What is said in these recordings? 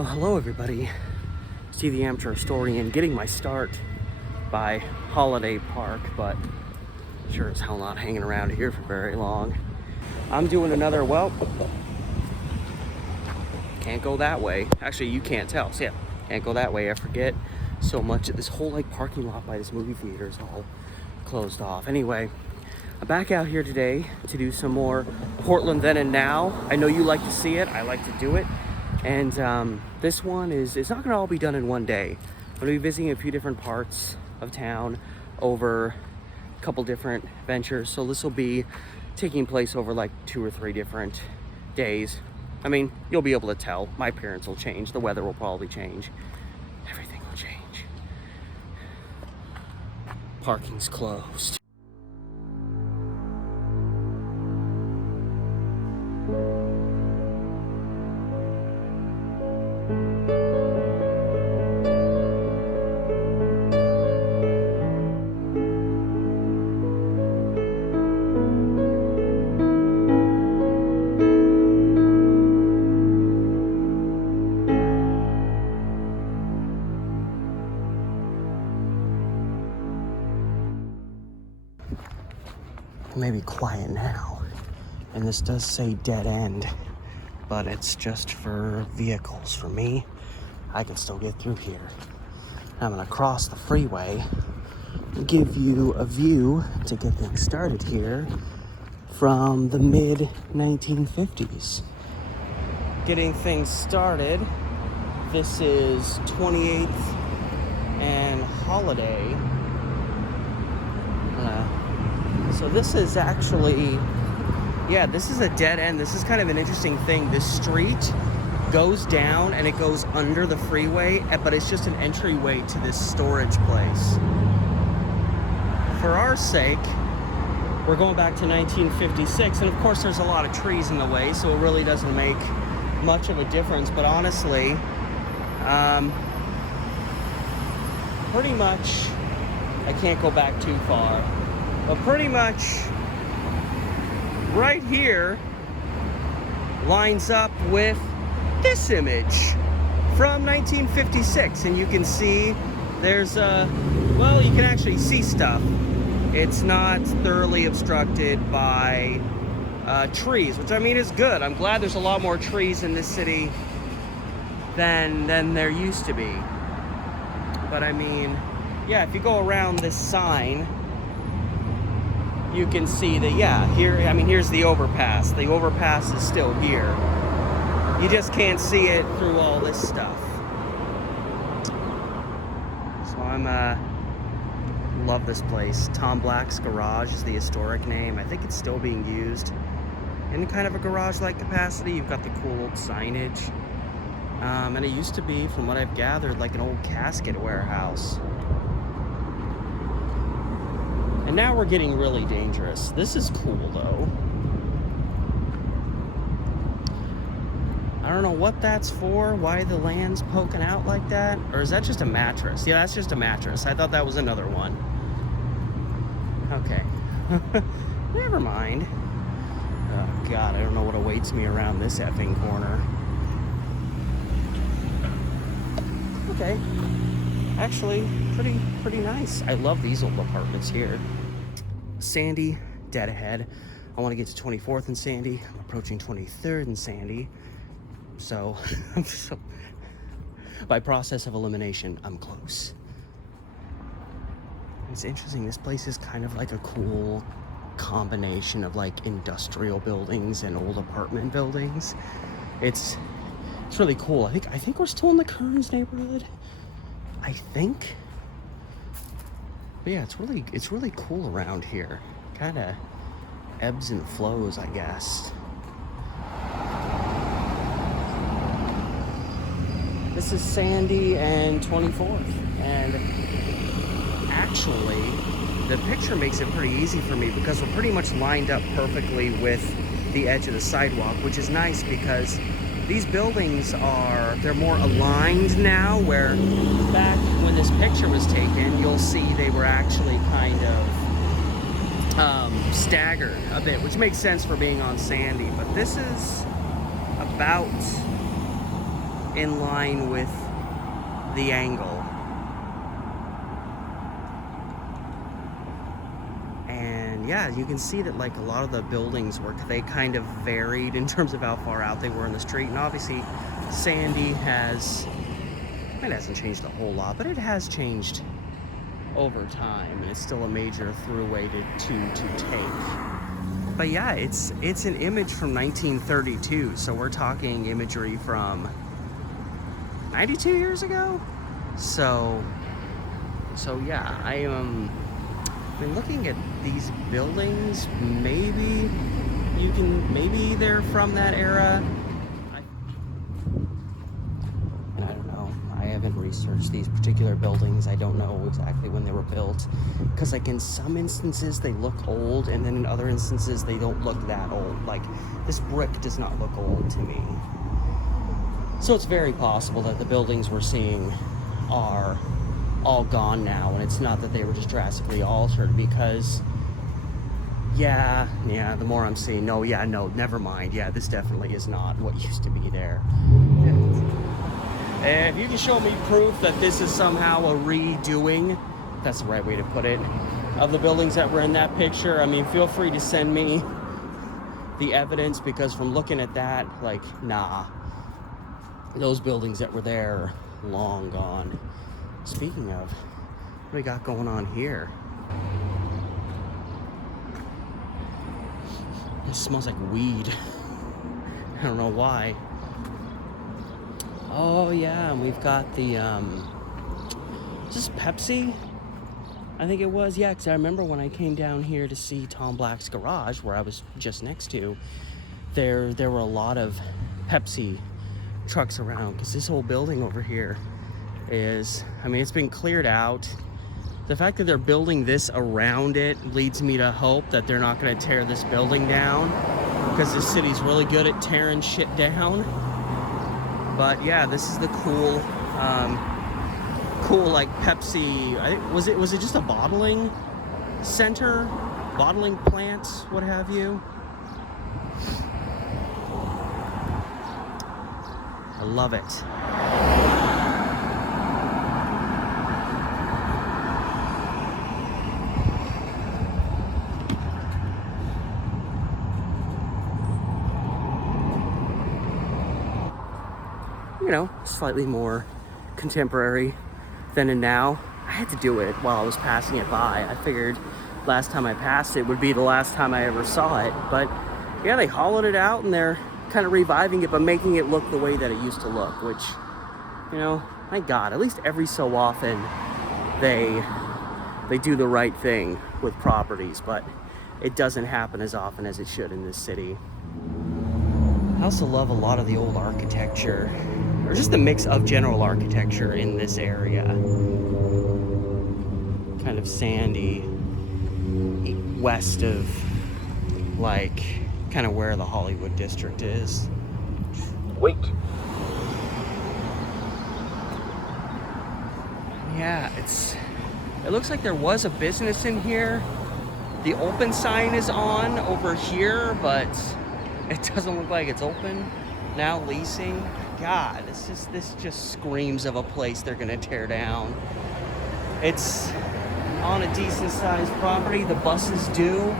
Oh, hello everybody. Steve the Amateur Historian, getting my start by Holiday Park, but sure as hell not hanging around here for very long. I'm doing another, well, can't go that way. Actually, you can't tell, so yeah, can't go that way. I forget so much that this whole like parking lot by this movie theater is all closed off. Anyway, I'm back out here today to do some more Portland Then and Now. I know you like to see it, I like to do it. And this one it's not gonna all be done in one day. I'm gonna be visiting a few different parts of town over a couple different ventures. So this will be taking place over like 2 or 3 different days. I mean, you'll be able to tell. My appearance will change, the weather will probably change. Everything will change. Parking's closed. Maybe quiet now, and this does say dead end, but it's just for vehicles. For me, I can still get through here. I'm gonna cross the freeway and give you a view to get things started here from the mid 1950s. Getting things started, this is 28th and Holiday. So this is actually, yeah, this is a dead end. This is kind of an interesting thing. This street goes down and it goes under the freeway, but it's just an entryway to this storage place. For our sake, we're going back to 1956, and of course there's a lot of trees in the way, so it really doesn't make much of a difference. But honestly, pretty much, I can't go back too far. But pretty much right here lines up with this image from 1956, and you can see there's well, you can actually see stuff. It's not thoroughly obstructed by trees, which I mean is good. I'm glad there's a lot more trees in this city than there used to be. But I mean, yeah, if you go around this sign, you can see that, yeah, here, I mean, here's the overpass. The overpass is still here. You just can't see it through all this stuff. So love this place. Tom Black's Garage is the historic name. I think it's still being used in kind of a garage-like capacity. You've got the cool old signage. And it used to be, from what I've gathered, like an old casket warehouse. And now we're getting really dangerous. This is cool though. I don't know what that's for, why the land's poking out like that. Or is that just a mattress? Yeah, that's just a mattress. I thought that was another one. Okay. Never mind. Oh God, I don't know what awaits me around this effing corner. Okay. Actually, pretty nice. I love these old apartments here. Sandy, dead ahead. I want to get to 24th and Sandy. I'm approaching 23rd and Sandy. So, by process of elimination, I'm close. It's interesting. This place is kind of like a cool combination of like industrial buildings and old apartment buildings. It's really cool. I think we're still in the Kerns neighborhood. I think. But yeah, it's really cool around here. Kind of ebbs and flows, I guess. This is Sandy and 24th, and actually the picture makes it pretty easy for me because we're pretty much lined up perfectly with the edge of the sidewalk, which is nice because these buildings they're more aligned now, where back when this picture was taken, you'll see they were actually kind of staggered a bit, which makes sense for being on Sandy. But this is about in line with the angle. And yeah, you can see that like a lot of the buildings they kind of varied in terms of how far out they were in the street. And obviously Sandy it hasn't changed a whole lot, but it has changed over time, and it's still a major throughway to take. But yeah, it's an image from 1932, so we're talking imagery from 92 years ago. So yeah, I've been looking at these buildings. Maybe they're from that era. And I don't know. I haven't researched these particular buildings. I don't know exactly when they were built, because like in some instances they look old, and then in other instances they don't look that old. Like this brick does not look old to me. So it's very possible that the buildings we're seeing are all gone now, and it's not that they were just drastically altered, because yeah, the more I'm seeing, no, never mind. Yeah, this definitely is not what used to be there. And if you can show me proof that this is somehow a redoing, if that's the right way to put it, of the buildings that were in that picture, I mean, feel free to send me the evidence, because from looking at that, like, nah, those buildings that were there are long gone. Speaking of, what do we got going on here? It smells like weed. I don't know why. Oh yeah, and we've got the, is this Pepsi? I think it was, yeah, because I remember when I came down here to see Tom Black's garage, where I was just next to, there were a lot of Pepsi trucks around, because this whole building over here is, I mean, it's been cleared out. The fact that they're building this around it leads me to hope that they're not going to tear this building down, because this city's really good at tearing shit down. But yeah, this is the cool like Pepsi. Was it just a bottling center, bottling plant, what have you? I love it. You know, slightly more contemporary then and now. I had to do it while I was passing it by. I figured last time I passed it would be the last time I ever saw it. But yeah, they hollowed it out and they're kind of reviving it, but making it look the way that it used to look, which, you know, thank God, at least every so often they do the right thing with properties, but it doesn't happen as often as it should in this city. I also love a lot of the old architecture, or just the mix of general architecture in this area. Kind of sandy, west of, like, kind of where the Hollywood district is. Wait. Yeah, it looks like there was a business in here. The open sign is on over here, but it doesn't look like it's open. Now leasing. God, this just screams of a place they're gonna tear down. It's on a decent sized property. The buses do.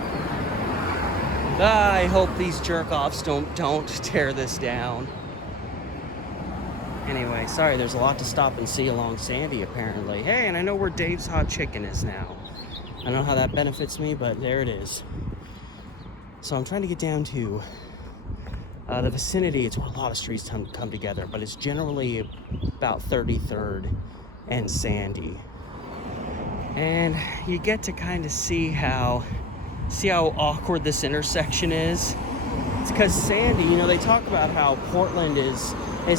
I hope these jerk-offs don't tear this down. Anyway, sorry, there's a lot to stop and see along Sandy, apparently. Hey, and I know where Dave's Hot Chicken is now. I don't know how that benefits me, but there it is. So I'm trying to get down to the vicinity. It's where a lot of streets come together, but it's generally about 33rd and Sandy. And you get to kind of see how awkward this intersection is. It's because Sandy, you know, they talk about how Portland is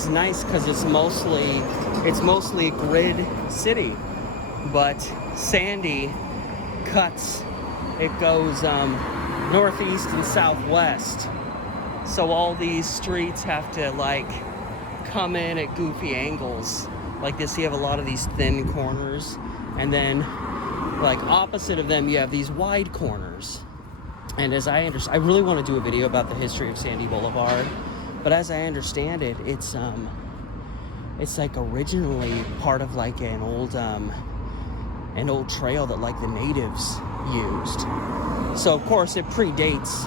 nice because it's mostly a grid city, but Sandy cuts, it goes northeast and southwest, so all these streets have to like come in at goofy angles like this. You have a lot of these thin corners, and then like opposite of them you have these wide corners. And as I understand, I really want to do a video about the history of Sandy Boulevard, but as I understand it, it's like originally part of like an old trail that like the natives used. So of course it predates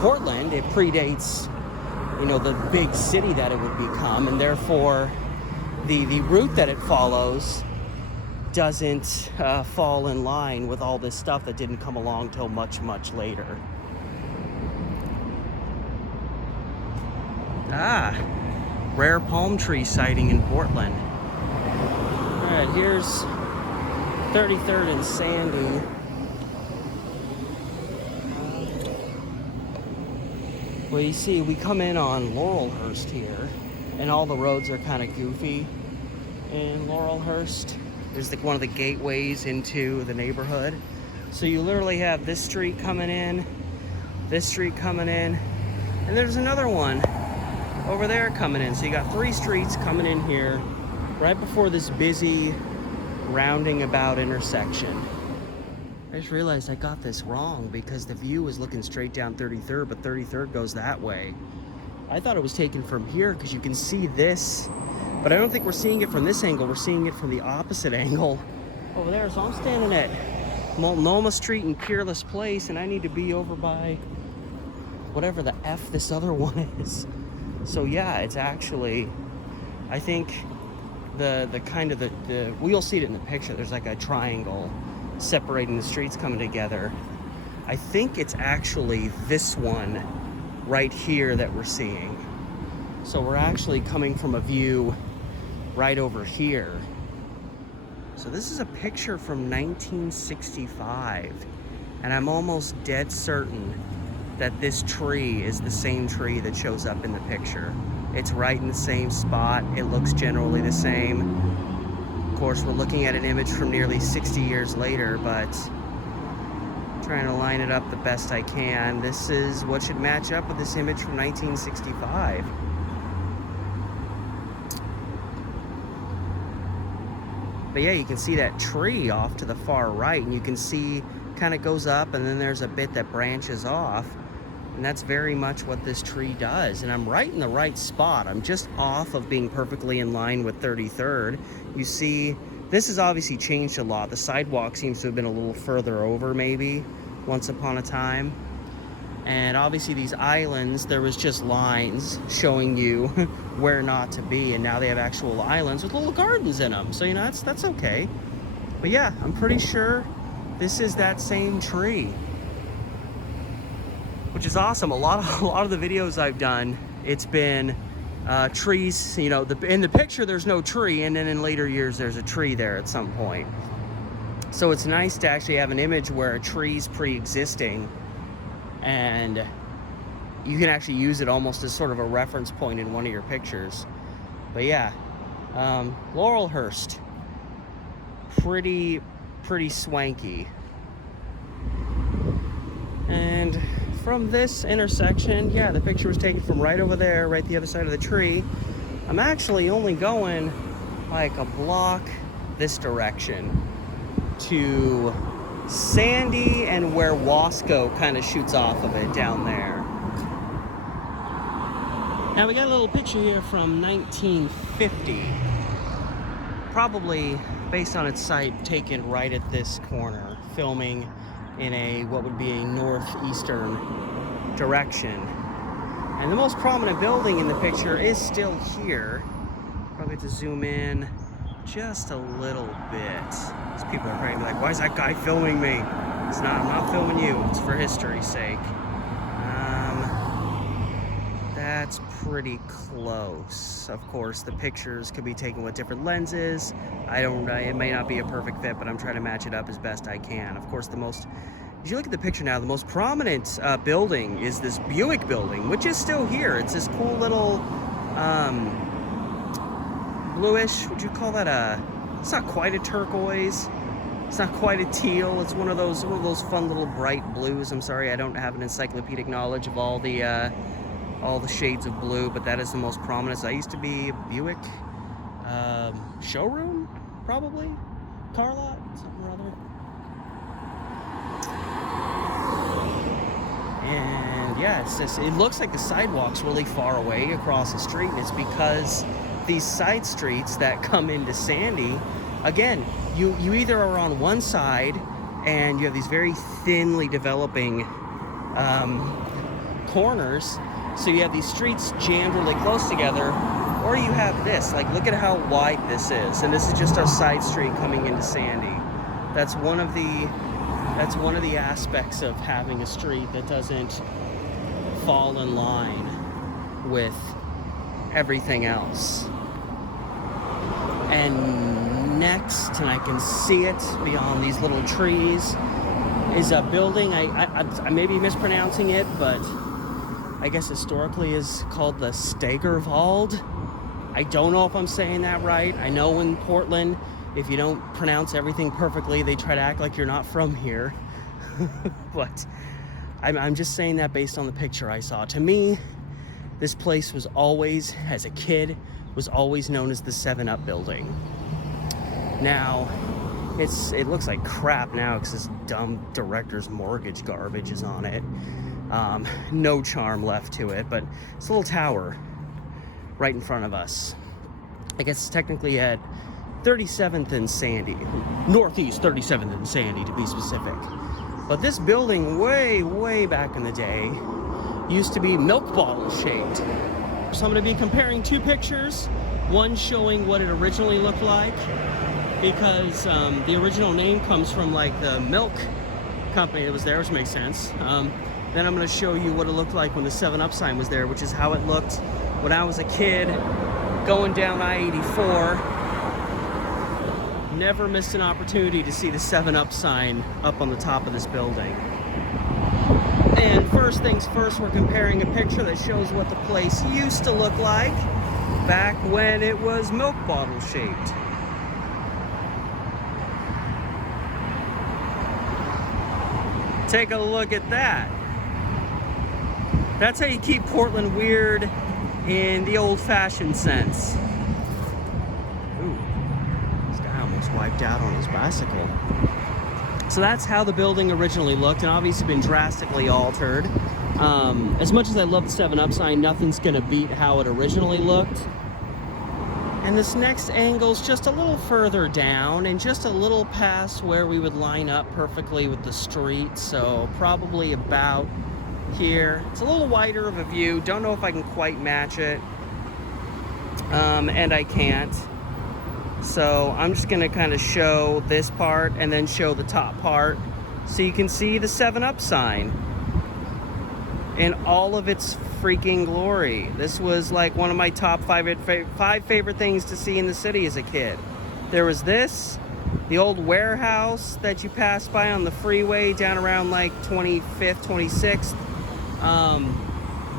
Portland, it predates, you know, the big city that it would become, and therefore the route that it follows doesn't fall in line with all this stuff that didn't come along till much, much later. Rare palm tree sighting in Portland. Alright, here's 33rd and Sandy. Well, you see, we come in on Laurelhurst here, and all the roads are kind of goofy in Laurelhurst. There's like one of the gateways into the neighborhood. So you literally have this street coming in, this street coming in, and there's another one over there coming in. So you got 3 streets coming in here right before this busy rounding about intersection. I just realized I got this wrong because the view was looking straight down 33rd, but 33rd goes that way. I thought it was taken from here because you can see this, but I don't think we're seeing it from this angle. We're seeing it from the opposite angle over there. So I'm standing at Multnomah Street in Peerless Place, and I need to be over by whatever the F this other one is. So yeah, it's actually, I think the kind of the we'll see it in the picture. There's like a triangle separating the streets coming together. I think it's actually this one right here that we're seeing. So we're actually coming from a view right over here. So this is a picture from 1965, and I'm almost dead certain that this tree is the same tree that shows up in the picture. It's right in the same spot. It looks generally the same. Of course, we're looking at an image from nearly 60 years later, but trying to line it up the best I can. This is what should match up with this image from 1965. But yeah, you can see that tree off to the far right, and you can see kind of goes up, and then there's a bit that branches off, and that's very much what this tree does. And I'm right in the right spot. I'm just off of being perfectly in line with 33rd. You see, this has obviously changed a lot. The sidewalk seems to have been a little further over maybe once upon a time. And obviously these islands, there was just lines showing you where not to be, and now they have actual islands with little gardens in them. So, you know, that's okay. But yeah, I'm pretty sure this is that same tree, which is awesome. A lot of the videos I've done, it's been trees, you know, in the picture there's no tree, and then in later years there's a tree there at some point. So it's nice to actually have an image where a tree's pre-existing, and you can actually use it almost as sort of a reference point in one of your pictures. But yeah, Laurelhurst, pretty swanky. And from this intersection, yeah, the picture was taken from right over there, right the other side of the tree. I'm actually only going like a block this direction to Sandy and where Wasco kind of shoots off of it down there. Now we got a little picture here from 1950, probably based on its site, taken right at this corner, filming in a what would be a northeastern direction. And the most prominent building in the picture is still here. Probably have to zoom in just a little bit. These people are probably like, why is that guy filming me? It's not, I'm not filming you, it's for history's sake. That's pretty close. Of course, the pictures could be taken with different lenses. It may not be a perfect fit, but I'm trying to match it up as best I can. Of course, if you look at the picture now, the most prominent building is this Buick building, which is still here. It's this cool little bluish, would you call that it's not quite a turquoise. It's not quite a teal. It's one of those fun little bright blues. I'm sorry, I don't have an encyclopedic knowledge of all the shades of blue, but that is the most prominent. So I used to be a Buick showroom, probably car lot, something or other. And yeah, it looks like the sidewalk's really far away across the street, and it's because these side streets that come into Sandy, again, you either are on one side and you have these very thinly developing corners, so you have these streets jammed really close together, or you have this. Like, look at how wide this is, and this is just our side street coming into Sandy. That's one of the aspects of having a street that doesn't fall in line with everything else. And next, and I can see it beyond these little trees, is a building. I may be mispronouncing it, but I guess historically is called the Steigerwald. I don't know if I'm saying that right. I know in Portland, if you don't pronounce everything perfectly, they try to act like you're not from here. But I'm just saying that based on the picture I saw. To me, this place was always, as a kid, was always known as the 7-Up building. Now, it looks like crap now because this dumb director's mortgage garbage is on it. No charm left to it, but it's a little tower right in front of us. I guess it's technically at 37th and Sandy, Northeast 37th and Sandy to be specific. But this building way back in the day used to be milk bottle shaped. So I'm going to be comparing two pictures, one showing what it originally looked like, because the original name comes from like the milk company that was there, which makes sense. Then I'm going to show you what it looked like when the 7-Up sign was there, which is how it looked when I was a kid going down I-84. Never missed an opportunity to see the 7-Up sign up on the top of this building. And first things first, we're comparing a picture that shows what the place used to look like back when it was milk bottle shaped. Take a look at that. That's how you keep Portland weird in the old-fashioned sense. Ooh, this guy almost wiped out on his bicycle. So that's how the building originally looked, and obviously been drastically altered. As much as I love the 7-Up sign, nothing's gonna beat how it originally looked. And this next angle's just a little further down and just a little past where we would line up perfectly with the street, so probably about here. It's a little wider of a view. Don't know if I can quite match it, and I can't. So I'm just gonna kind of show this part and then show the top part so you can see the 7-Up sign in all of its freaking glory. This was like one of my top five favorite things to see in the city as a kid. There was this, the old warehouse that you pass by on the freeway down around like 25th, 26th.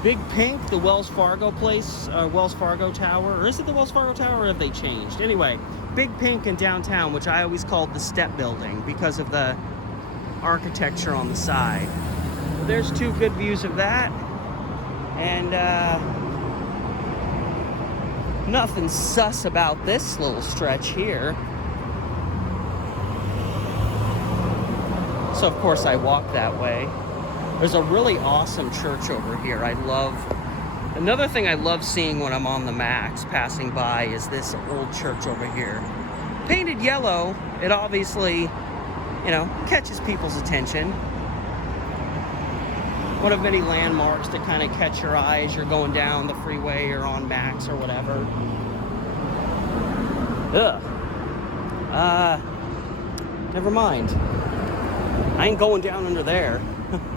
Big Pink, the Wells Fargo place, Wells Fargo Tower, or is it the Wells Fargo Tower, or have they changed? Anyway, Big Pink in downtown, which I always called the Step Building because of the architecture on the side. There's two good views of that, and nothing sus about this little stretch here. So of course I walk that way. There's a really awesome church over here. Another thing I love seeing when I'm on the Max passing by is this old church over here. Painted yellow, it obviously, you know, catches people's attention. One of many landmarks that kind of catch your eye as you're going down the freeway or on Max or whatever. Never mind. I ain't going down under there.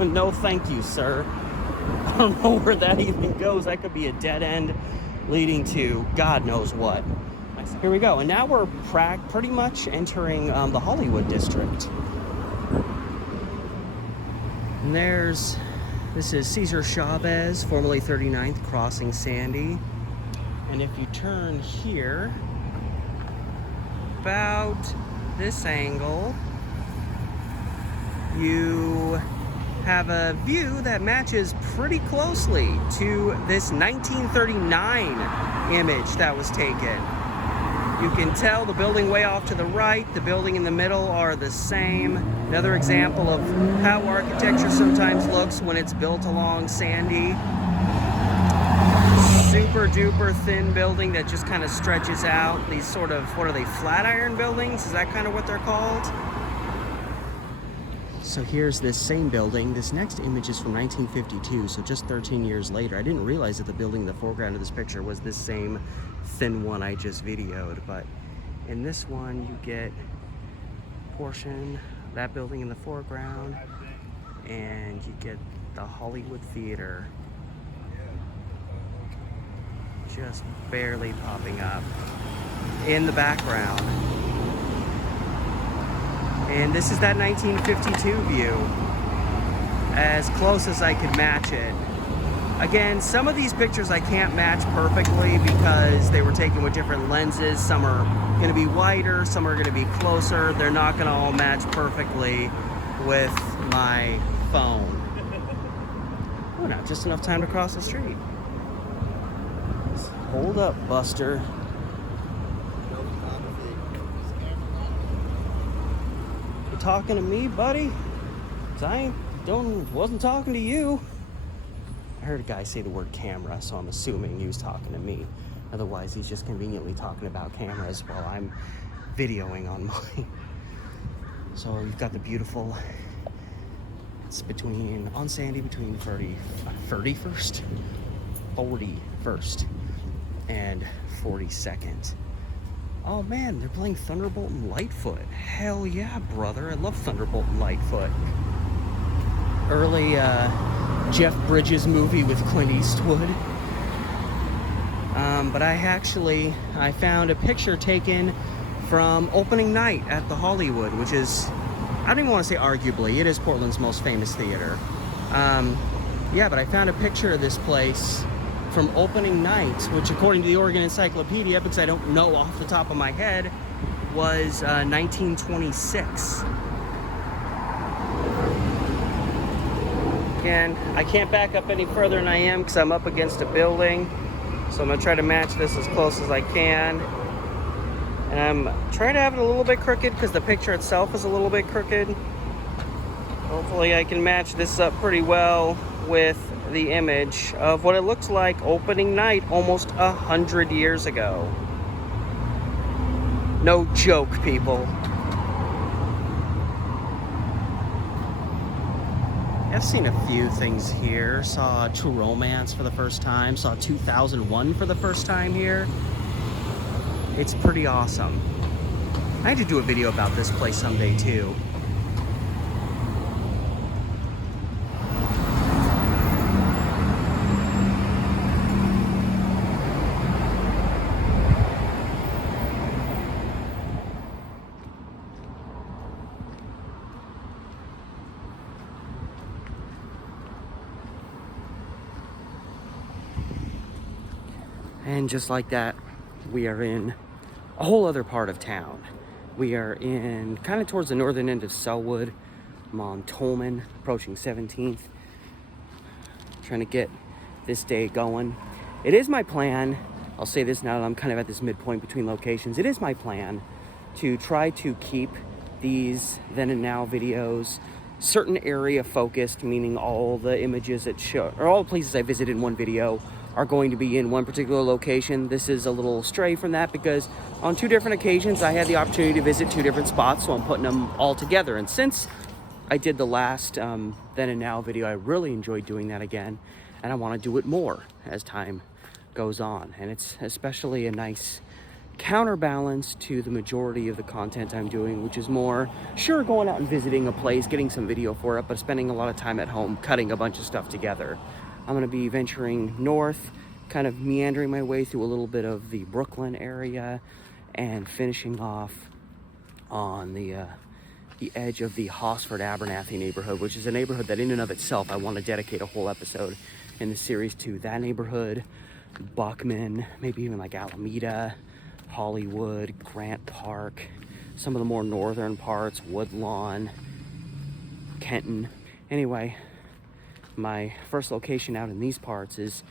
No thank you, sir. I don't know where that even goes. That could be a dead end leading to God knows what. Here we go. And now we're pretty much entering the Hollywood district. And this is Cesar Chavez, formerly 39th, crossing Sandy. And if you turn here, about this angle, you have a view that matches pretty closely to this 1939 image that was taken. You can tell the building way off to the right, the building in the middle are the same. Another example of how architecture sometimes looks when it's built along Sandy. super duper thin building that just kind of stretches out. These sort of, what are they, flat iron buildings? Is that kind of what they're called? So here's this same building. This next image is from 1952, so just 13 years later. I didn't realize that the building in the foreground of this picture was this same thin one I just videoed, but in this one you get a portion of that building in the foreground, and you get the Hollywood Theater just barely popping up in the background. And this is that 1952 view, as close as I could match it. Again, some of these pictures I can't match perfectly because they were taken with different lenses. Some are going to be wider, some are going to be closer. They're not going to all match perfectly with my phone. Oh, not just enough time to cross the street. Hold up, Buster. You talking to me, buddy? 'Cause I wasn't talking to you. I heard a guy say the word camera, so I'm assuming he was talking to me. Otherwise, he's just conveniently talking about cameras while I'm videoing on mine. So you've got the beautiful, it's between, on Sandy, between 31st and 42nd. Oh man, they're playing Thunderbolt and Lightfoot. Hell yeah, brother. I love Thunderbolt and Lightfoot. Early Jeff Bridges movie with Clint Eastwood. But I found a picture taken from opening night at the Hollywood, which is, I don't even want to say arguably, it is Portland's most famous theater. Yeah, but I found a picture of this place from opening night, which according to the Oregon Encyclopedia, because I don't know off the top of my head, was 1926. Again, I can't back up any further than I am because I'm up against a building. So I'm going to try to match this as close as I can. And I'm trying to have it a little bit crooked because the picture itself is a little bit crooked. Hopefully I can match this up pretty well with the image of what it looks like opening night almost 100 years ago. No joke, people. I've seen a few things here. Saw True Romance for the first time. Saw 2001 for the first time here. It's pretty awesome. I had to do a video about this place someday too. And just like that, we are in a whole other part of town. We are in kind of towards the northern end of Sellwood. I'm on Tolman, approaching 17th. Trying to get this day going. It is my plan, I'll say this now that I'm kind of at this midpoint between locations. It is my plan to try to keep these then and now videos certain area focused, meaning all the images that show, or all the places I visit in one video are going to be in one particular location. This is a little stray from that because on 2 different occasions I had the opportunity to visit 2 different spots, so I'm putting them all together. And since I did the last then and now video, I really enjoyed doing that again, and I want to do it more as time goes on. And it's especially a nice counterbalance to the majority of the content I'm doing, which is more, sure, going out and visiting a place, getting some video for it, but spending a lot of time at home cutting a bunch of stuff together. I'm going to be venturing north, kind of meandering my way through a little bit of the Brooklyn area and finishing off on the edge of the Hosford-Abernathy neighborhood, which is a neighborhood that in and of itself I want to dedicate a whole episode in the series to. That neighborhood, Buckman, maybe even like Alameda, Hollywood, Grant Park, some of the more northern parts, Woodlawn, Kenton. Anyway, my first location out in these parts is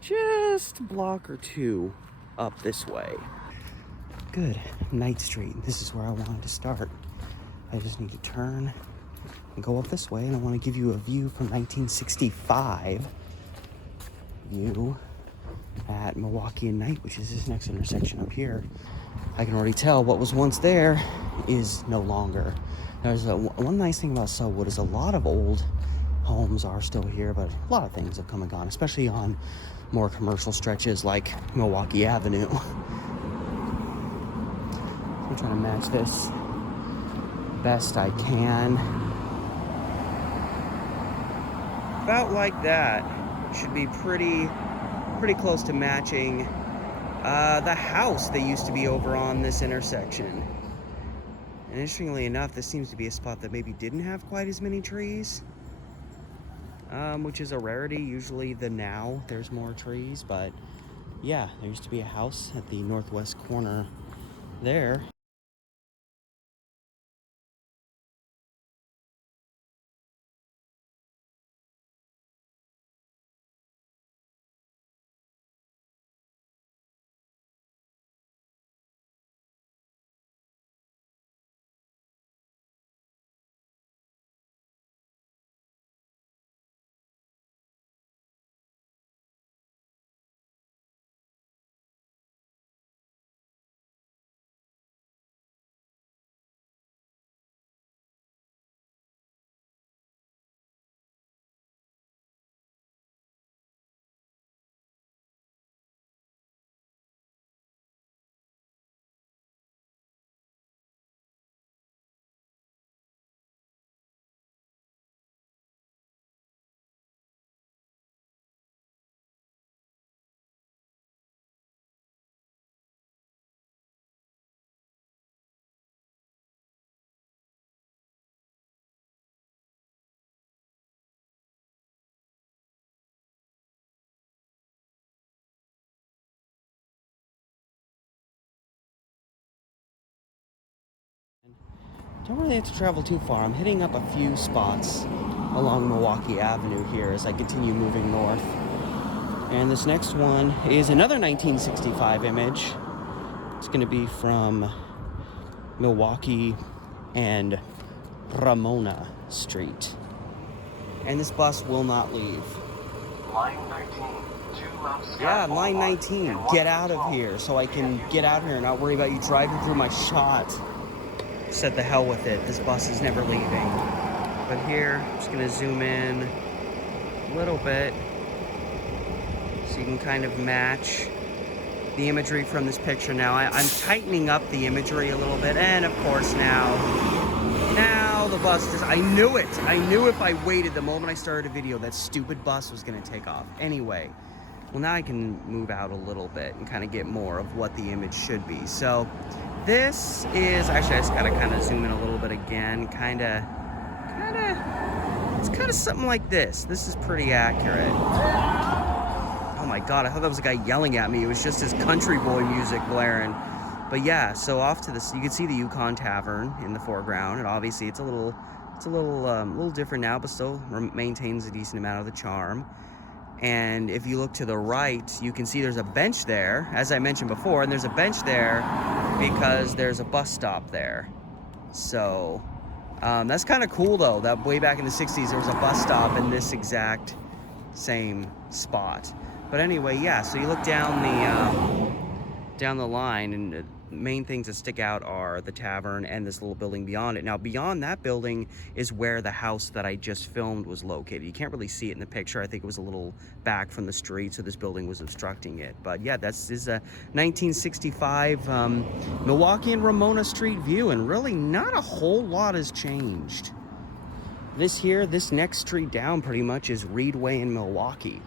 just a block or 2 up this way. Good, Night Street. This is where I wanted to start. I just need to turn and go up this way, and I want to give you a view from 1965 view at Milwaukee and Knight, which is this next intersection up here. I can already tell what was once there is no longer. There's one nice thing about Sellwood is a lot of old homes are still here, but a lot of things have come and gone, especially on more commercial stretches like Milwaukee Avenue. I'm trying to match this best I can. About like that. Should be pretty close to matching the house that used to be over on this intersection. And interestingly enough, this seems to be a spot that maybe didn't have quite as many trees, which is a rarity. Usually there's more trees, but yeah, there used to be a house at the northwest corner there. Don't really have to travel too far. I'm hitting up a few spots along Milwaukee Avenue here as I continue moving north. And this next one is another 1965 image. It's going to be from Milwaukee and Ramona Street. And this bus will not leave. Line 19. Yeah, line 19. Get out of here so I can get out here and not worry about you driving through my shot. Said the hell with it. This bus is never leaving. But here, I'm just going to zoom in a little bit so you can kind of match the imagery from this picture. Now, I'm tightening up the imagery a little bit. And, of course, now the bus just... I knew it. I knew if I waited the moment I started a video, that stupid bus was going to take off. Anyway, well, now I can move out a little bit and kind of get more of what the image should be. So... this is, actually I just gotta kind of zoom in a little bit again, it's kind of something like this. This is pretty accurate. Oh my God, I thought that was a guy yelling at me. It was just his country boy music blaring. But yeah, so off to this, you can see the Yukon Tavern in the foreground, and obviously it's a little different now, but still maintains a decent amount of the charm. And if you look to the right, you can see there's a bench there, as I mentioned before, and there's a bench there because there's a bus stop there. So that's kind of cool, though, that way back in the 60s, there was a bus stop in this exact same spot. But anyway, yeah, so you look down the line, and the main things that stick out are the tavern and this little building beyond it. Now, beyond that building is where the house that I just filmed was located. You can't really see it in the picture. I think it was a little back from the street, so this building was obstructing it. But yeah, this is a 1965 Milwaukee and Ramona Street view, and really not a whole lot has changed. This next street down pretty much is Reed Way in Milwaukee.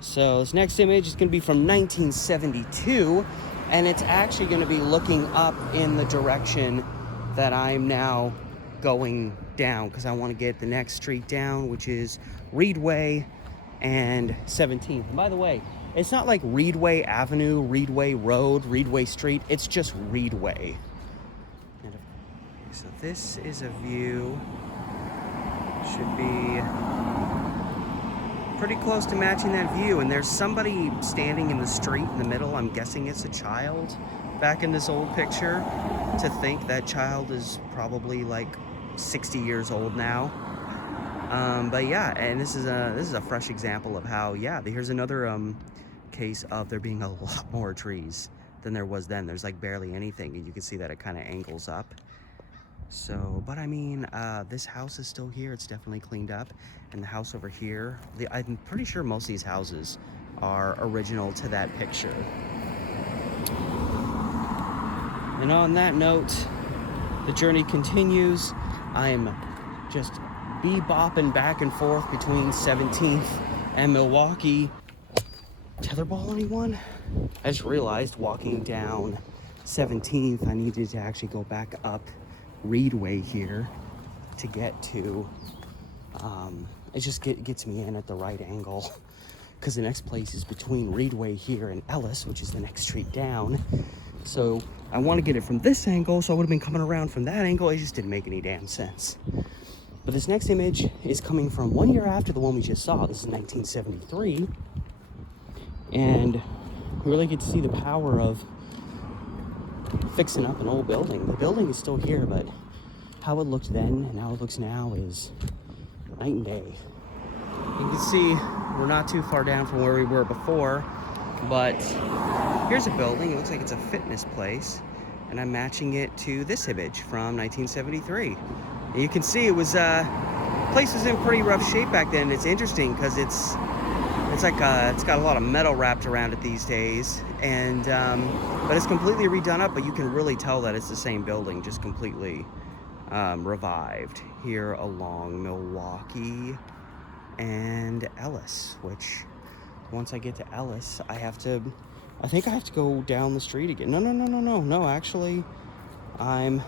So this next image is going to be from 1972, and it's actually going to be looking up in the direction that I'm now going down, because I want to get the next street down, which is Reed Way and 17th. And by the way, it's not like Reed Way Avenue, Reed Way Road, Reed Way Street. It's just Reed Way. And so this is a view. Should be pretty close to matching that view, and there's somebody standing in the street in the middle. I'm guessing it's a child back in this old picture. To think that child is probably like 60 years old now. But yeah, and this is a fresh example of how, yeah, here's another case of there being a lot more trees than there was then. There's like barely anything, and you can see that it kind of angles up. So, but I mean, this house is still here. It's definitely cleaned up. And the house over here, I'm pretty sure most of these houses are original to that picture. And on that note, the journey continues. I'm just bebopping back and forth between 17th and Milwaukee. Tetherball, anyone? I just realized walking down 17th, I needed to actually go back up Reedway here to get to, it just gets me in at the right angle, because the next place is between Reedway here and Ellis, which is the next street down. So I want to get it from this angle, so I would have been coming around from that angle. It just didn't make any damn sense. But this next image is coming from 1 year after the one we just saw. This is 1973. And we really get to see the power of fixing up an old building. The building is still here, but how it looked then and how it looks now is night and day. You can see we're not too far down from where we were before, but here's a building. It looks like it's a fitness place, and I'm matching it to this image from 1973. And you can see it was place was in pretty rough shape back then. It's interesting because it's like it's got a lot of metal wrapped around it these days, and but it's completely redone up. But you can really tell that it's the same building, just completely revived here along Milwaukee and Ellis. Which once I get to Ellis, I think I have to go down the street again. No. Actually, I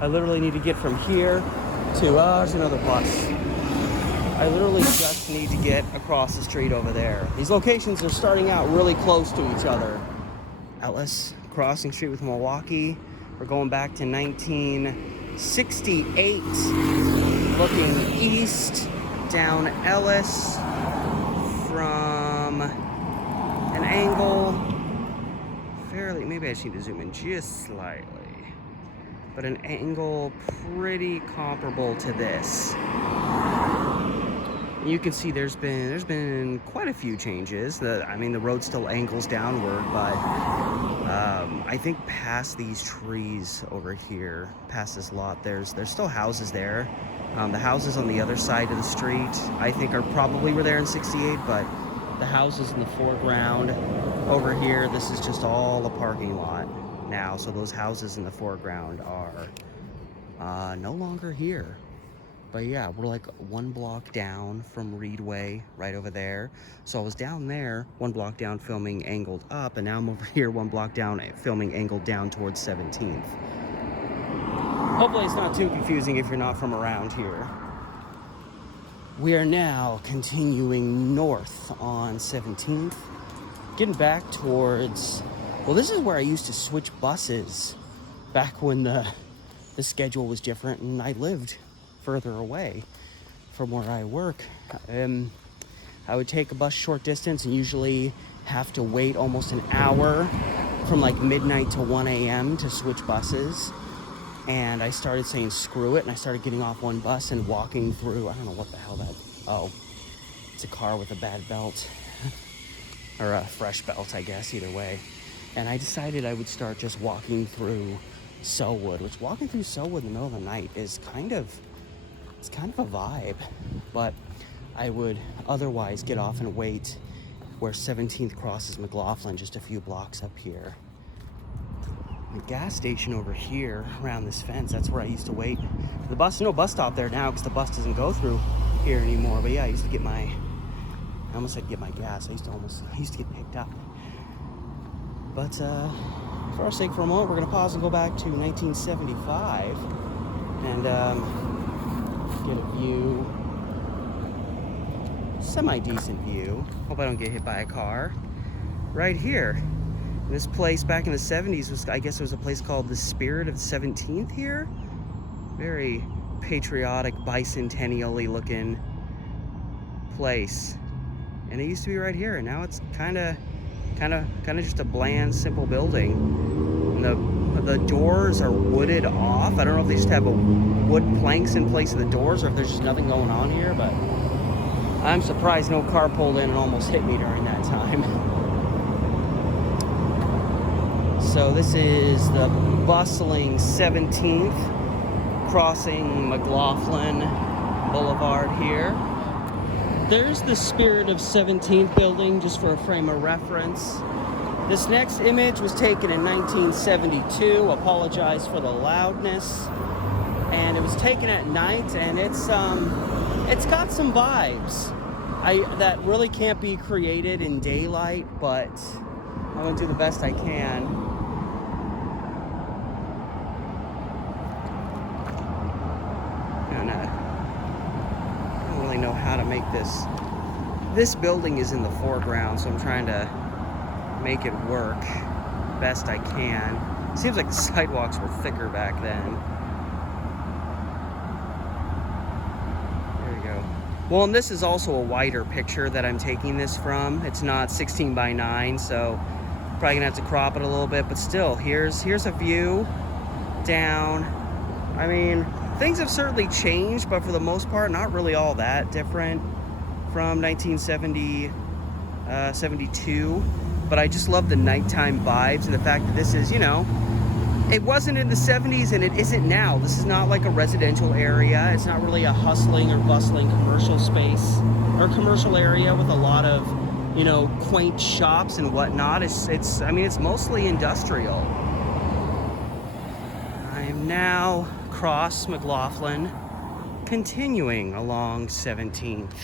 literally need to get from here to there's another bus. I literally just need to get across the street over there. These locations are starting out really close to each other. Ellis, crossing street with Milwaukee. We're going back to 1968, looking east down Ellis from an angle fairly, maybe I just need to zoom in just slightly, but an angle pretty comparable to this. You can see there's been quite a few changes. The road still angles downward, but I think past these trees over here, past this lot, there's still houses there. The houses on the other side of the street, I think, are probably were there in '68, but the houses in the foreground over here, this is just all a parking lot now. So those houses in the foreground are no longer here. But yeah, we're like one block down from Reedway, right over there. So I was down there, one block down, filming angled up, and now I'm over here, one block down, filming angled down towards 17th. Hopefully it's not too confusing if you're not from around here. We are now continuing north on 17th, getting back towards, well, this is where I used to switch buses back when the schedule was different and I lived further away from where I work. I would take a bus short distance and usually have to wait almost an hour from like midnight to 1 a.m. to switch buses. And I started saying screw it, and I started getting off one bus and walking through, I don't know what the hell that, oh, it's a car with a bad belt. Or a fresh belt, I guess, either way. And I decided I would start just walking through Sellwood, which walking through Sellwood in the middle of the night is kind of a vibe. But I would otherwise get off and wait where 17th crosses McLaughlin, just a few blocks up here. The gas station over here around this fence, that's where I used to wait. The bus, no bus stop there now because the bus doesn't go through here anymore. But yeah, I used to get my, I almost said get my gas. I used to get picked up. But for our sake, for a moment, we're going to pause and go back to 1975 and get a view, semi-decent view. Hope I don't get hit by a car. Right here. This place back in the 70s was, I guess it was a place called the Spirit of 17th here. Very patriotic, bicentennial-y looking place. And it used to be right here, and now it's kind of just a bland, simple building. And the doors are wooded off. I don't know if they just have wood planks in place of the doors or if there's just nothing going on here, but I'm surprised no car pulled in and almost hit me during that time. So this is the bustling 17th, crossing McLaughlin Boulevard here. There's the Spirit of 17th building, just for a frame of reference. This next image was taken in 1972. Apologize for the loudness. And it was taken at night, and it's got some vibes that really can't be created in daylight, but I'm gonna do the best I can. And I don't really know how to make this. This building is in the foreground, so I'm trying to make it work best I can. Seems like the sidewalks were thicker back then. There we go. Well, and this is also a wider picture that I'm taking this from. It's not 16 by 9, so probably gonna have to crop it a little bit, but still, here's a view down. I mean, things have certainly changed, but for the most part, not really all that different from 1972. But I just love the nighttime vibes and the fact that this is, you know, it wasn't in the 70s and it isn't now. This is not like a residential area. It's not really a hustling or bustling commercial space or commercial area with a lot of, you know, quaint shops and whatnot. I mean, it's mostly industrial. I am now across McLaughlin, continuing along 17th.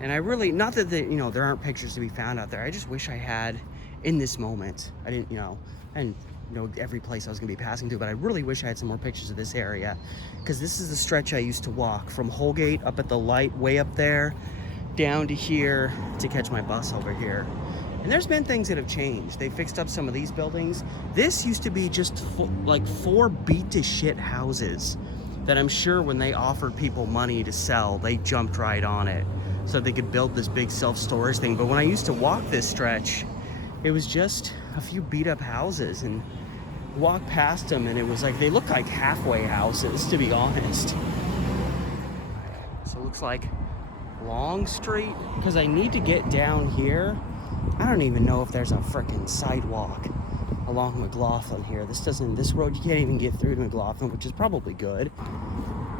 And I really, not that you know, there aren't pictures to be found out there. I just wish I had in this moment. I didn't, you know, and you know every place I was gonna be passing to, but I really wish I had some more pictures of this area, because this is the stretch I used to walk from Holgate up at the light way up there down to here to catch my bus over here. And there's been things that have changed. They fixed up some of these buildings. This used to be just like 4 beat to shit houses that I'm sure when they offered people money to sell, they jumped right on it so they could build this big self-storage thing. But when I used to walk this stretch, it was just a few beat up houses, and walk past them and it was like, they look like halfway houses, to be honest. So it looks like Long Street, because I need to get down here. I don't even know if there's a frickin' sidewalk along McLaughlin here. This road, you can't even get through to McLaughlin, which is probably good.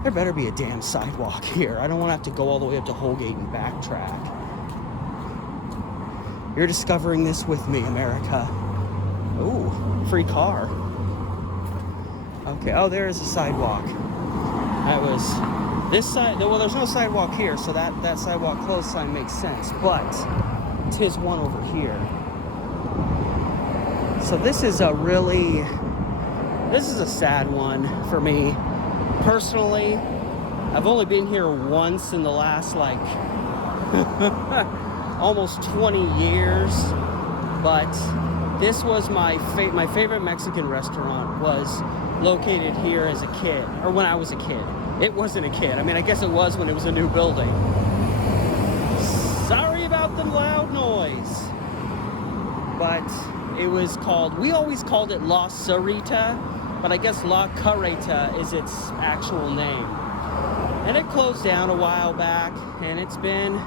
There better be a damn sidewalk here. I don't want to have to go all the way up to Holgate and backtrack. You're discovering this with me, America. Ooh, free car. Okay, oh, there is a sidewalk. That was this side. Well, there's no sidewalk here, so that sidewalk closed sign makes sense, but 'tis one over here. So this is a sad one for me. Personally, I've only been here once in the last like almost 20 years, but this was my favorite Mexican restaurant was located here as a kid, or when I was a kid. It wasn't a kid. I mean, I guess it was when it was a new building. Sorry about the loud noise. But it was called, we always called it La Sarita, but I guess La Carreta is its actual name. And it closed down a while back, and it's been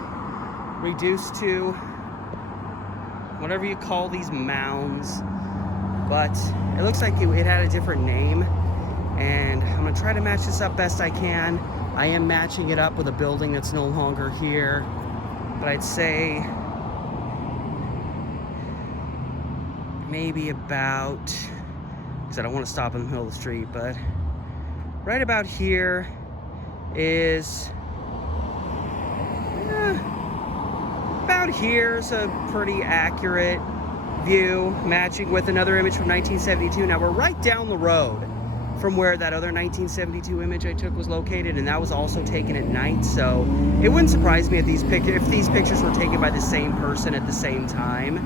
reduced to whatever you call these mounds. But it looks like it had a different name, and I'm gonna try to match this up best I can. I am matching it up with a building that's no longer here, but I'd say maybe about, because I don't want to stop in the middle of the street, but right about here is, about here's a pretty accurate view, matching with another image from 1972. Now we're right down the road from where that other 1972 image I took was located, and that was also taken at night, so it wouldn't surprise me if these pictures were taken by the same person at the same time.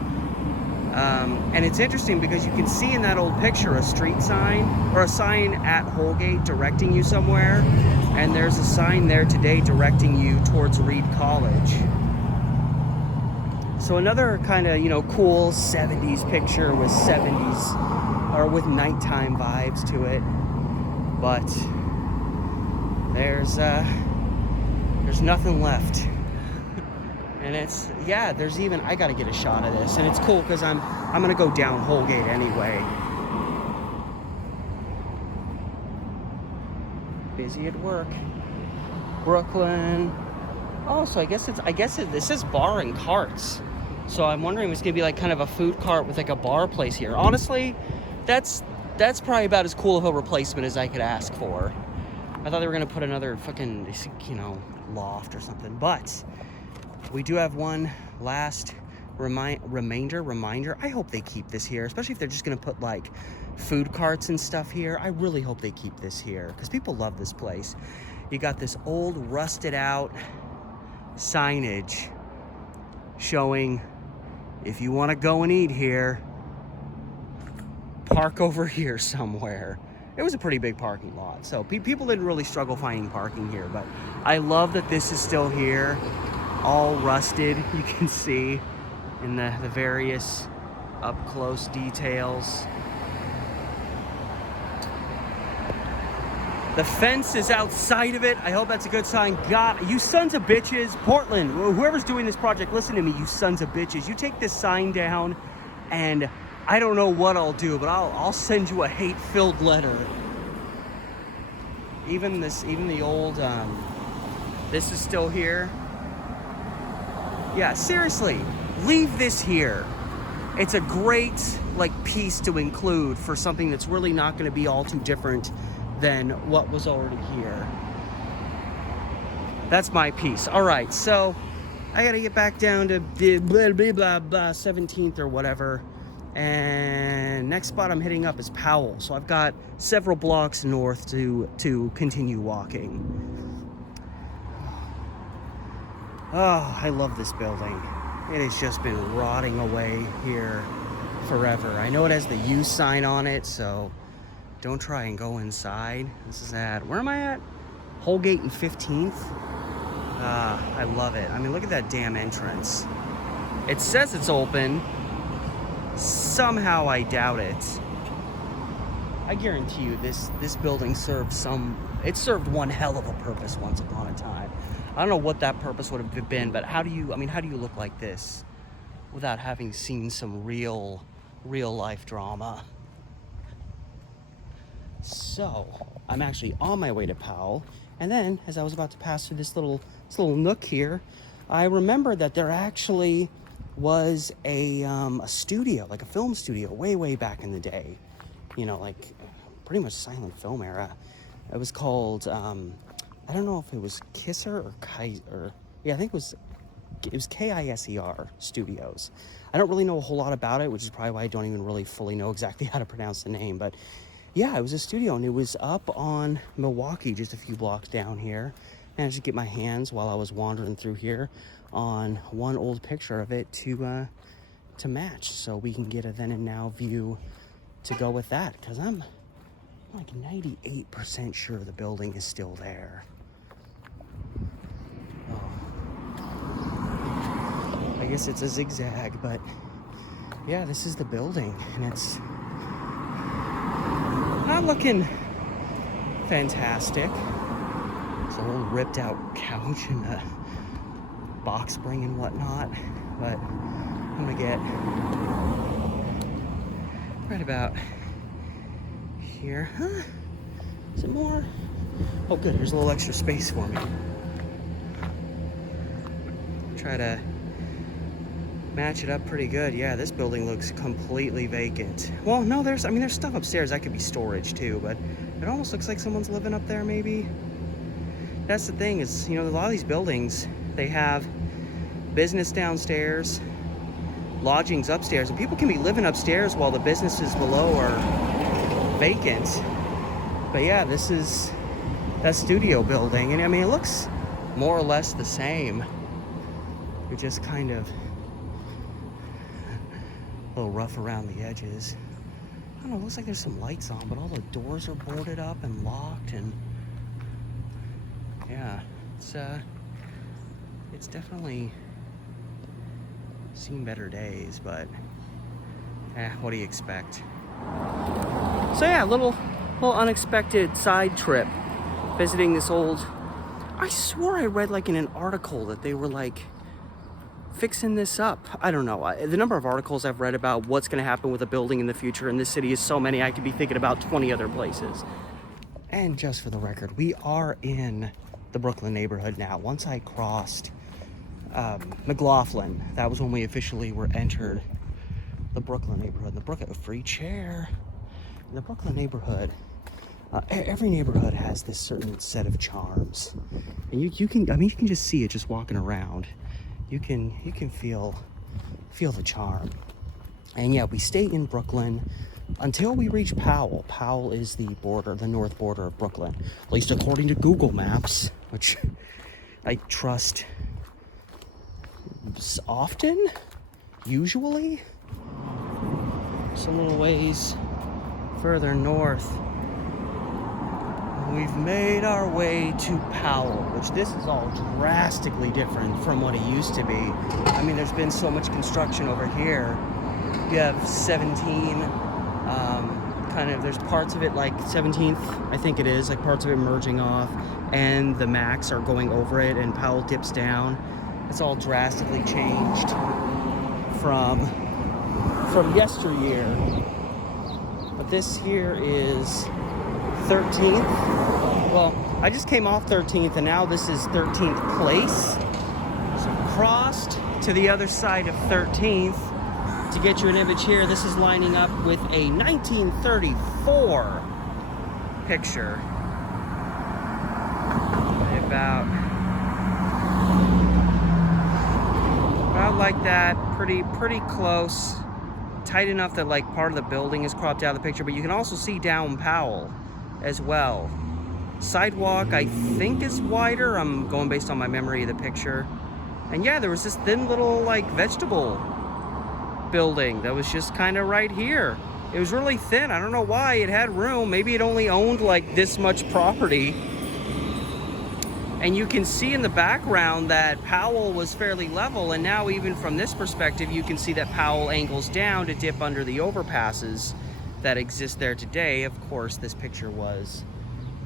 And it's interesting because you can see in that old picture a street sign, or a sign at Holgate directing you somewhere, and there's a sign there today directing you towards Reed College. So another kind of, you know, cool 70s picture with 70s, or with nighttime vibes to it. But there's nothing left. And it's, yeah, there's even, I gotta get a shot of this. And it's cool because I'm gonna go down Holgate anyway. Busy at work. Brooklyn. Oh, so I guess this is bar and carts. So I'm wondering if it's gonna be like kind of a food cart with like a bar place here. Honestly, that's probably about as cool of a replacement as I could ask for. I thought they were gonna put another fucking, you know, loft or something, but we do have one last reminder. I hope they keep this here, especially if they're just gonna put like food carts and stuff here. I really hope they keep this here because people love this place. You got this old rusted out signage showing if you want to go and eat here, park over here somewhere. It was a pretty big parking lot, so people didn't really struggle finding parking here, but I love that this is still here, all rusted. You can see in the various up close details. The fence is outside of it. I hope that's a good sign. God, you sons of bitches. Portland, whoever's doing this project, listen to me, you sons of bitches. You take this sign down, and I don't know what I'll do, but I'll send you a hate-filled letter. Even the old, this is still here. Yeah, seriously, leave this here. It's a great, like, piece to include for something that's really not going to be all too different than what was already here. That's my piece. All right, so I got to get back down to the blah, blah, blah, blah, 17th or whatever. And next spot I'm hitting up is Powell. So I've got several blocks north to continue walking. Oh, I love this building. It has just been rotting away here forever. I know it has the use sign on it, so don't try and go inside. This is at, where am I at? Holgate and 15th. I love it. I mean, look at that damn entrance. It says it's open. Somehow I doubt it. I guarantee you this building served served one hell of a purpose once upon a time. I don't know what that purpose would have been, but how do you look like this without having seen some real life drama? So I'm actually on my way to Powell, and then as I was about to pass through this little nook here, I remembered that there actually was a studio, like a film studio, way back in the day. You know, like pretty much silent film era. It was called I don't know if it was Kisser or Kaiser. Yeah, I think it was KISER Studios. I don't really know a whole lot about it, which is probably why I don't even really fully know exactly how to pronounce the name, but yeah, it was a studio, and it was up on Milwaukee, just a few blocks down here. Managed to get my hands while I was wandering through here on one old picture of it to match, so we can get a then and now view to go with that, because I'm like 98% sure the building is still there. Oh. I guess it's a zigzag, but yeah, this is the building, and it's not looking fantastic. It's an old ripped out couch and a box spring and whatnot, but I'm gonna get right about here. Huh? Is it more? Oh good, there's a little extra space for me. Try to match it up pretty good. Yeah, this building looks completely vacant. Well, no, there's stuff upstairs that could be storage too, but it almost looks like someone's living up there maybe. That's the thing is, you know, a lot of these buildings, they have business downstairs, lodgings upstairs, and people can be living upstairs while the businesses below are vacant. But yeah, this is that studio building, and I mean, it looks more or less the same. It just kind of a little rough around the edges. I don't know, it looks like there's some lights on, but all the doors are boarded up and locked, and yeah, it's definitely seen better days, but what do you expect? So yeah, little unexpected side trip, visiting this old, I swore I read like in an article that they were like fixing this up. I don't know. The number of articles I've read about what's going to happen with a building in the future in this city is so many, I could be thinking about 20 other places. And just for the record, we are in the Brooklyn neighborhood now. Once I crossed McLaughlin, that was when we officially were entered the Brooklyn neighborhood. The Brooklyn free chair. In the Brooklyn neighborhood, every neighborhood has this certain set of charms, and you can just see it just walking around. You can feel the charm. And yeah, we stay in Brooklyn until we reach Powell. Powell is the north border of Brooklyn, at least according to Google Maps, which I trust often, usually. Some little ways further north, we've made our way to Powell, which this is all drastically different from what it used to be. I mean, there's been so much construction over here. You have 17, there's parts of it like 17th, I think it is, like parts of it merging off, and the Macs are going over it, and Powell dips down. It's all drastically changed from yesteryear. But this here is 13th. Well, I just came off 13th, and now this is 13th place. So crossed to the other side of 13th to get you an image here. This is lining up with a 1934 picture. About like that, pretty close. Tight enough that like part of the building is cropped out of the picture, but you can also see down Powell as well. Sidewalk, I think, is wider. I'm going based on my memory of the picture. And yeah, there was this thin little like vegetable building that was just kind of right here. It was really thin. I don't know why. It had room. Maybe it only owned like this much property. And you can see in the background that Powell was fairly level, and now even from this perspective, you can see that Powell angles down to dip under the overpasses that exist there today. Of course, this picture was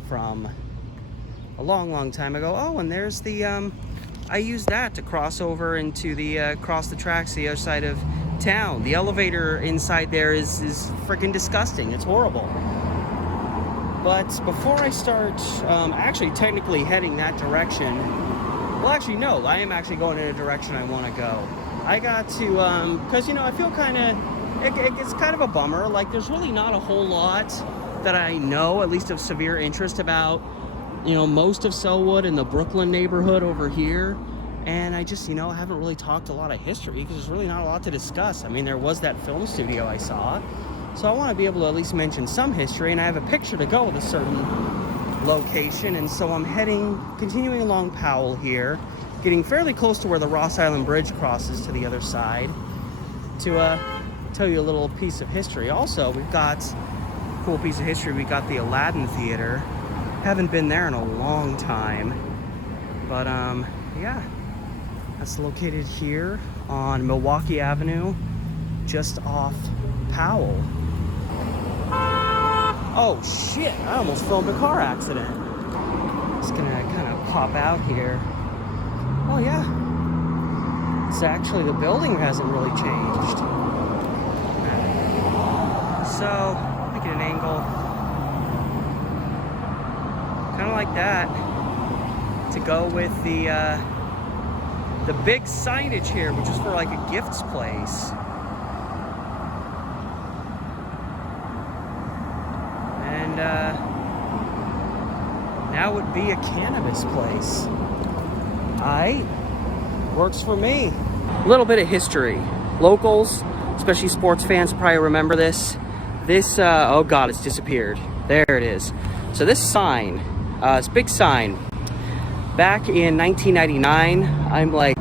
from a long time ago. Oh, and there's the, I used that to cross over into the, cross the tracks to the other side of town. The elevator inside there is freaking disgusting. It's horrible. But before I start actually technically heading that direction, well, actually, no, I am actually going in a direction I want to go. I got to, because, you know, I feel kind of, it's kind of a bummer. Like, there's really not a whole lot that I know, at least of severe interest about, you know, most of Sellwood and the Brooklyn neighborhood over here. And I just, you know, haven't really talked a lot of history because there's really not a lot to discuss. I mean, there was that film studio I saw. So I want to be able to at least mention some history, and I have a picture to go with a certain location, and so I'm continuing along Powell here, getting fairly close to where the Ross Island Bridge crosses to the other side to tell you a little piece of history. Also, we've got a cool piece of history. We got the Aladdin Theater. Haven't been there in a long time, but yeah, that's located here on Milwaukee Avenue, just off Powell. Oh shit, I almost filmed a car accident. Just gonna kind of pop out here. Oh yeah, it's actually, the building hasn't really changed. So, make it an angle, kind of like that, to go with the big signage here, which is for like a gifts place. Now would be a cannabis place. Aight, works for me. A little bit of history. Locals, especially sports fans, probably remember this. This, oh god, it's disappeared. There it is. So this sign, this big sign, back in 1999, I'm like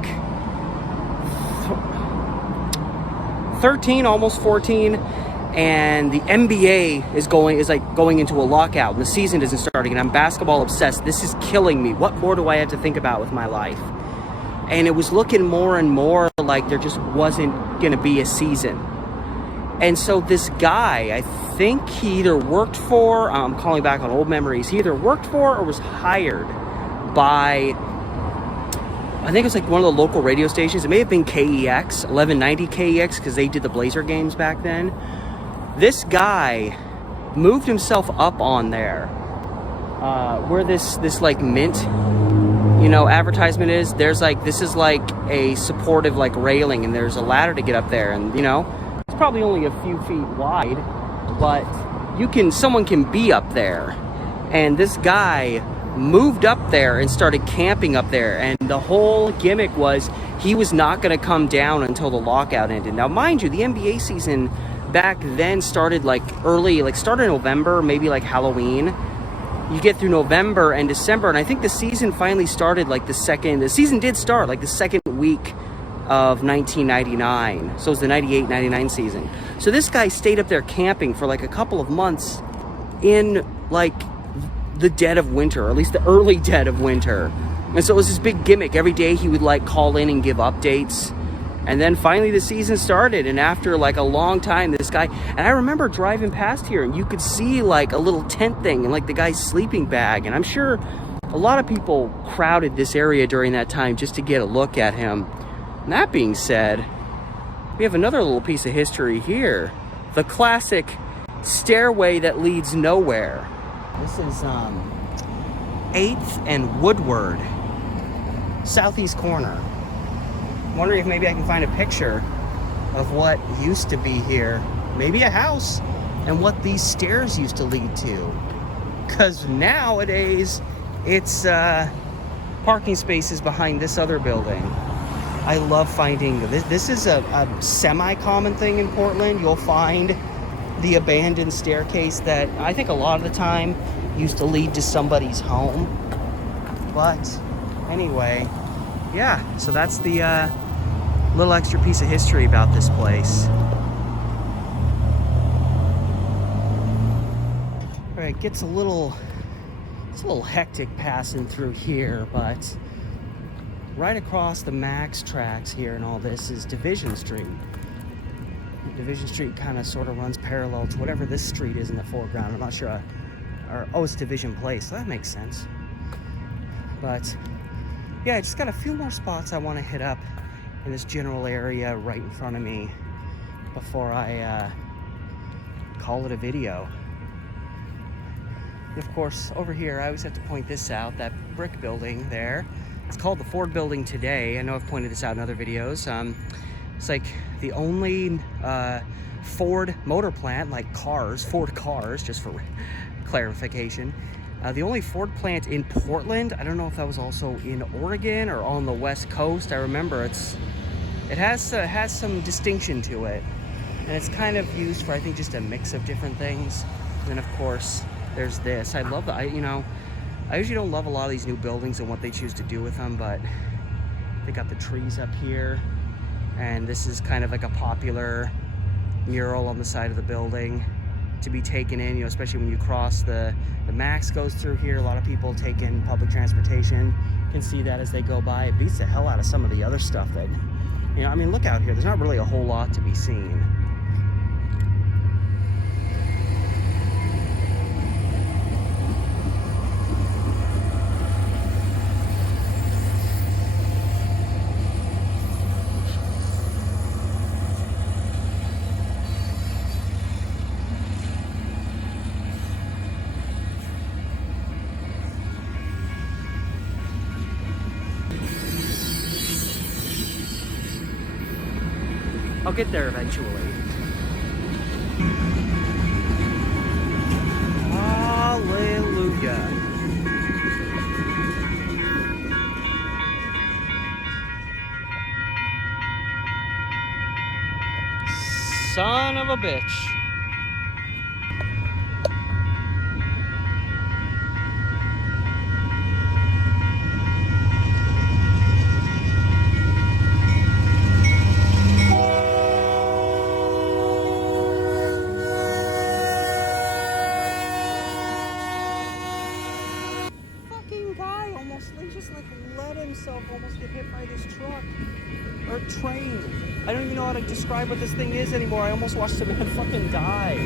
13, almost 14. And the NBA is going into a lockout, and the season isn't starting, and I'm basketball obsessed. This is killing me. What more do I have to think about with my life? And it was looking more and more like there just wasn't going to be a season. And so this guy, I think he either worked for, I'm calling back on old memories, he either worked for or was hired by I think it's like one of the local radio stations. It may have been KEX, 1190 KEX, because they did the Blazer games back then. This guy moved himself up on there, where this like Mint, you know, advertisement is. There's like, this is like a supportive like railing, and there's a ladder to get up there, and you know, it's probably only a few feet wide, but someone can be up there. And this guy moved up there and started camping up there, and the whole gimmick was he was not going to come down until the lockout ended. Now mind you, the NBA season back then started like early, like started in November, maybe like Halloween. You get through November and December, and I think the season finally started like the season did start like the second week of 1999. So it was the 98-99 season. So this guy stayed up there camping for like a couple of months in like the dead of winter, or at least the early dead of winter. And so it was this big gimmick. Every day he would like call in and give updates. And then finally the season started, and after like a long time, this guy, and I remember driving past here, and you could see like a little tent thing and like the guy's sleeping bag, and I'm sure a lot of people crowded this area during that time just to get a look at him. And that being said, we have another little piece of history here. The classic stairway that leads nowhere. This is 8th and Woodward, southeast corner. I'm wondering if maybe I can find a picture of what used to be here. Maybe a house, and what these stairs used to lead to. Because nowadays, it's parking spaces behind this other building. I love finding this. This is a semi-common thing in Portland. You'll find the abandoned staircase that I think a lot of the time used to lead to somebody's home. But anyway, yeah, so that's the little extra piece of history about this place. All right, it's a little hectic passing through here, but right across the Max tracks here and all this is Division Street. Division Street kind of sort of runs parallel to whatever this street is in the foreground. I'm not sure. Oh, it's Division Place. So that makes sense. But yeah, I just got a few more spots I want to hit up in this general area right in front of me before I call it a video. And of course, over here, I always have to point this out, that brick building there. It's called the Ford Building today. I know I've pointed this out in other videos. It's like the only Ford motor plant, like cars, Ford cars, just for clarification. The only Ford plant in Portland. I don't know if that was also in Oregon or on the West Coast. I remember it has some distinction to it, and it's kind of used for, I think, just a mix of different things. And then of course there's this. I love that. I usually don't love a lot of these new buildings and what they choose to do with them, but they got the trees up here, and this is kind of like a popular mural on the side of the building to be taken in, you know, especially when you cross the Max goes through here. A lot of people taking public transportation can see that as they go by. It beats the hell out of some of the other stuff that, you know, I mean, look out here. There's not really a whole lot to be seen. I'll get there eventually. Hallelujah. Son of a bitch. Almost get hit by this truck or train. I don't even know how to describe what this thing is anymore. I almost watched a man fucking die.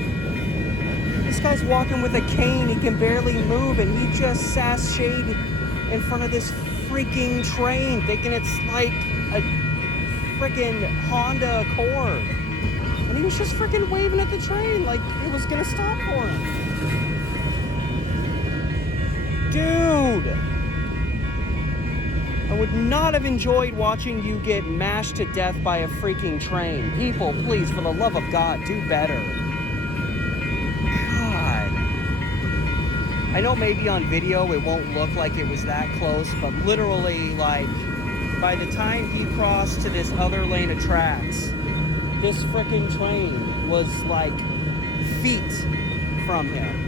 This guy's walking with a cane. He can barely move, and he just sashayed in front of this freaking train, thinking it's like a freaking Honda Accord. And he was just freaking waving at the train like it was gonna stop for him. Dude! I would not have enjoyed watching you get mashed to death by a freaking train. People, please, for the love of God, do better. God. I know maybe on video it won't look like it was that close, but literally, like, by the time he crossed to this other lane of tracks, this frickin' train was like feet from him.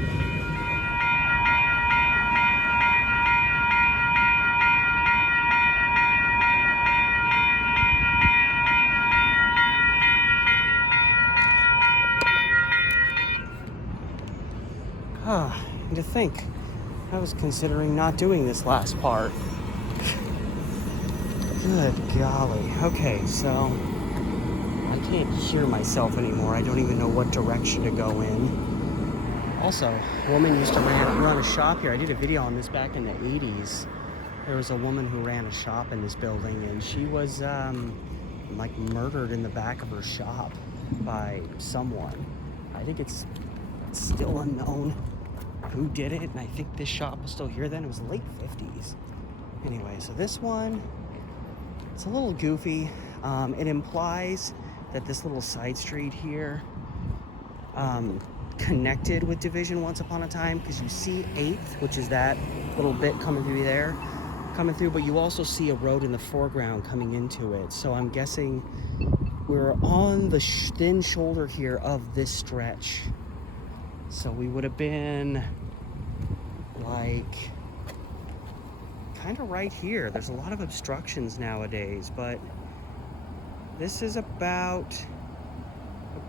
And to think, I was considering not doing this last part. Good golly. Okay, so I can't hear myself anymore. I don't even know what direction to go in. Also, a woman used to run a shop here. I did a video on this back in the 80s. There was a woman who ran a shop in this building, and she was like murdered in the back of her shop by someone. I think it's still unknown who did it, and I think this shop was still here then. It was late 50s. Anyway, so this one, it's a little goofy. It implies that this little side street here connected with Division once upon a time, because you see 8th, which is that little bit coming through, but you also see a road in the foreground coming into it. So I'm guessing we're on the thin shoulder here of this stretch. So we would have been like kind of right here. There's a lot of obstructions nowadays, but this is about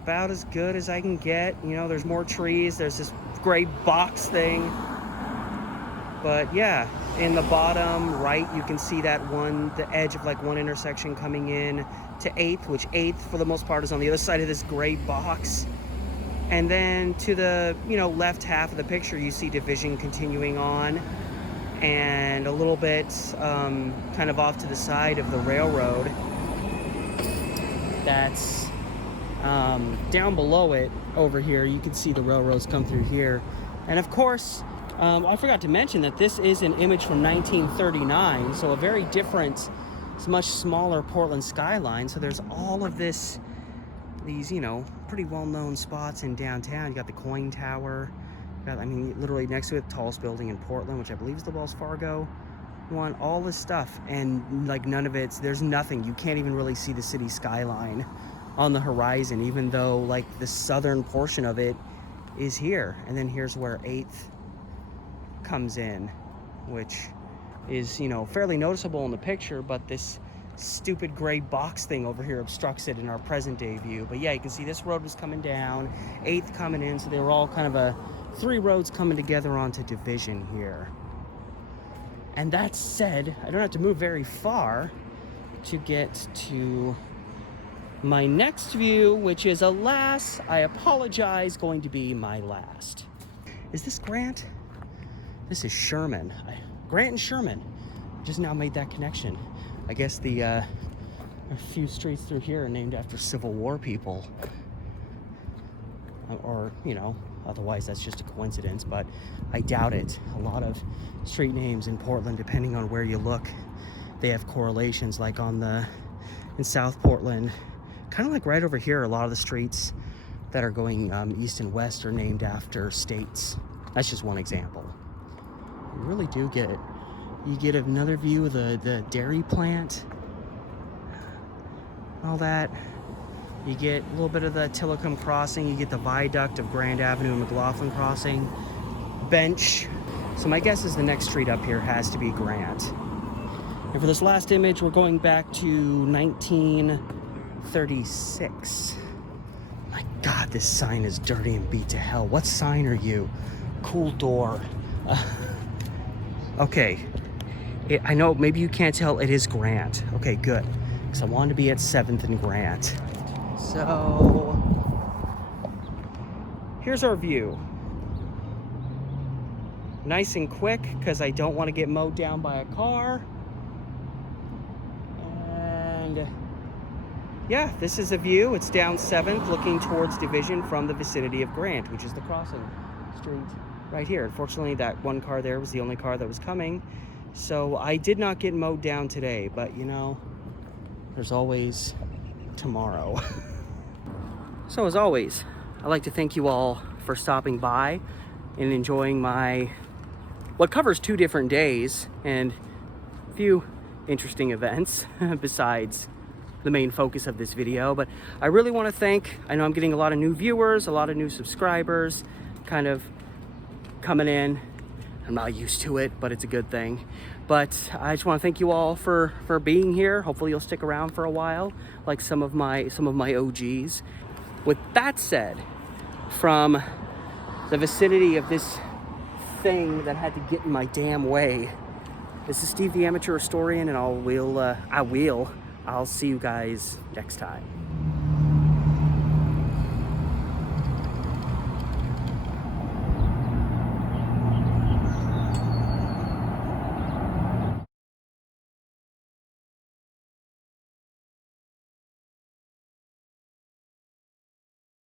as good as I can get. You know, there's more trees. There's this gray box thing. But yeah, in the bottom right, you can see that the edge of like one intersection coming in to 8th, which 8th for the most part is on the other side of this gray box. And then to the, left half of the picture, you see Division continuing on, and a little bit kind of off to the side of the railroad that's down below it over here. You can see the railroads come through here. And of course, I forgot to mention that this is an image from 1939, so a very different, it's much smaller Portland skyline. So there's all of these, pretty well-known spots in downtown. You got the Coin Tower. Literally next to it, the tallest building in Portland, which I believe is the Wells Fargo one. All this stuff, and like none of there's nothing. You can't even really see the city skyline on the horizon, even though like the southern portion of it is here. And then here's where 8th comes in, which is, fairly noticeable in the picture, but this stupid gray box thing over here obstructs it in our present day view. But yeah, you can see this road was coming down, 8th coming in, so they were all kind of 3 roads coming together onto Division here. And that said, I don't have to move very far to get to my next view, which is, alas, I apologize, going to be my last. Is this Grant? This is Sherman. Grant and Sherman. Just now made that connection. I guess a few streets through here are named after Civil War people. Or, otherwise that's just a coincidence, but I doubt it. A lot of street names in Portland, depending on where you look, they have correlations. Like in South Portland, kind of like right over here, a lot of the streets that are going east and west are named after states. That's just one example. You really do get it. You get another view of the dairy plant, all that. You get a little bit of the Tillicum crossing. You get the viaduct of Grand Avenue and McLaughlin crossing. Bench. So my guess is the next street up here has to be Grant. And for this last image, we're going back to 1936. My God, this sign is dirty and beat to hell. What sign are you? Cool door. Okay. I know maybe you can't tell, it is Grant. Okay, good. Because I wanted to be at 7th and Grant. So, here's our view. Nice and quick, because I don't want to get mowed down by a car. yeah, this is a view. It's down 7th, looking towards Division from the vicinity of Grant, which is the crossing street right here. Unfortunately, that one car there was the only car that was coming, so I did not get mowed down today, but you know, there's always tomorrow. So as always, I'd like to thank you all for stopping by and enjoying my, what covers 2 different days and a few interesting events besides the main focus of this video. But I really want to thank, I know I'm getting a lot of new viewers, a lot of new subscribers kind of coming in. I'm not used to it, but it's a good thing. But I just want to thank you all for being here. Hopefully you'll stick around for a while, like some of my OGs. With that said, from the vicinity of this thing that had to get in my damn way, this is Steve the Amateur Historian, and I'll see you guys next time.